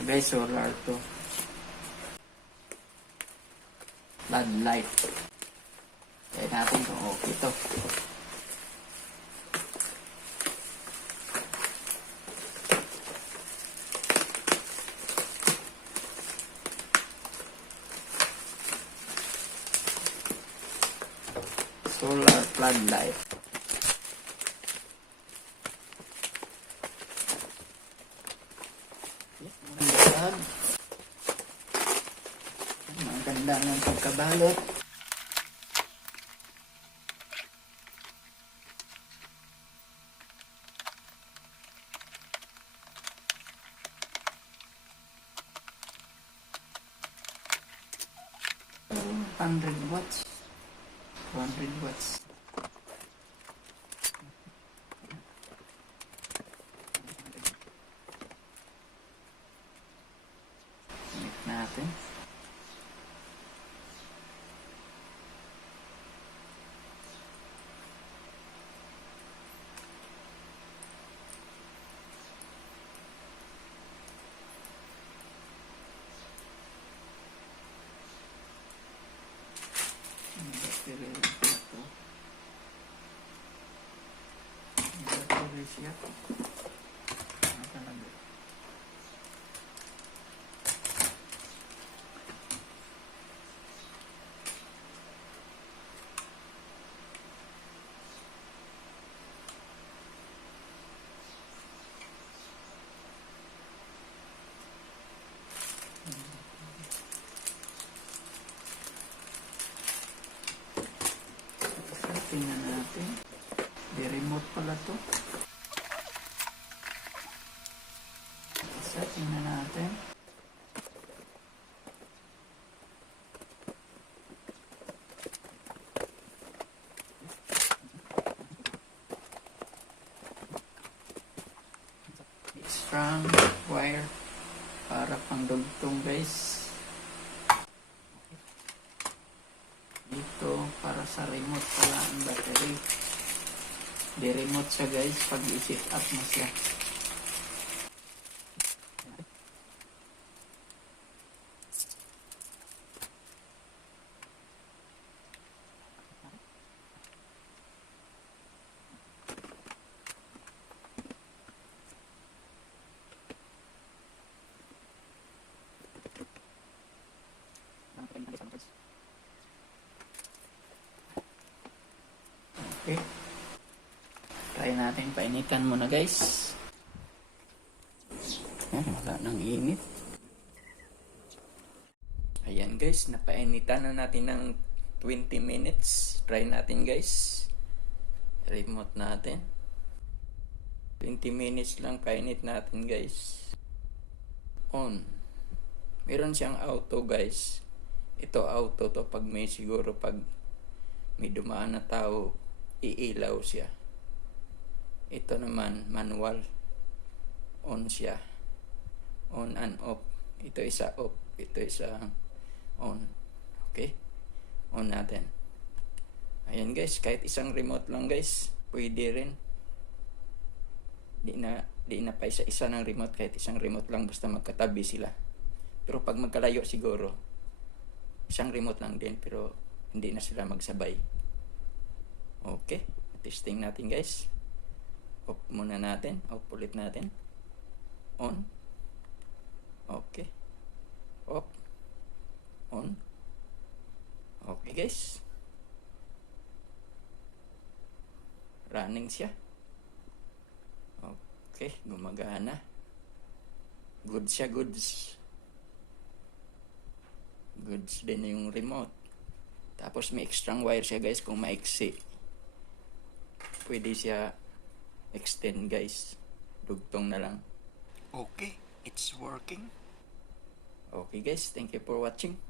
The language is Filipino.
Guys, solar to. Floodlight. Kaya natin kung okay to. Solar floodlight. Ang ganda ng pagkabalot. Oh, 100 watts. 100 watts. Connect natin. Battery siya. Tingnan natin. Di remote pala to. Isa, tingnan natin. Strong wire para pang dugtong guys. Dito para sa remote pala ang battery. Di remote siya guys pag i-set up mo siya. Okay. Try natin painitan muna guys. Wala nang init. Ayan guys, napainitan na natin ng 20 minutes. Try natin guys. Remote natin. 20 minutes lang painit natin guys. On. Meron siyang auto guys. Ito auto to pag may siguro pag may dumaan na tao, iilaw siya. Ito naman manual. On siya. On and off. Ito isa off. Ito isa on. Okay? On natin. Ayan guys, kahit isang remote lang guys, pwede rin. Di na pa isa ng remote, kahit isang remote lang basta magkatabi sila. Pero pag magkalayo siguro, isang remote lang din pero hindi na sila magsabay. Okay, testing natin guys. Off muna natin, off ulit natin. On. Okay. Off. On. Okay guys. Running siya. Okay, gumagana. Good siya, goods. Goods din yung remote. Tapos may extra wire siya guys kung maiksi. Pwede siya extend guys. Dugtong na lang. Okay, it's working. Okay guys, thank you for watching.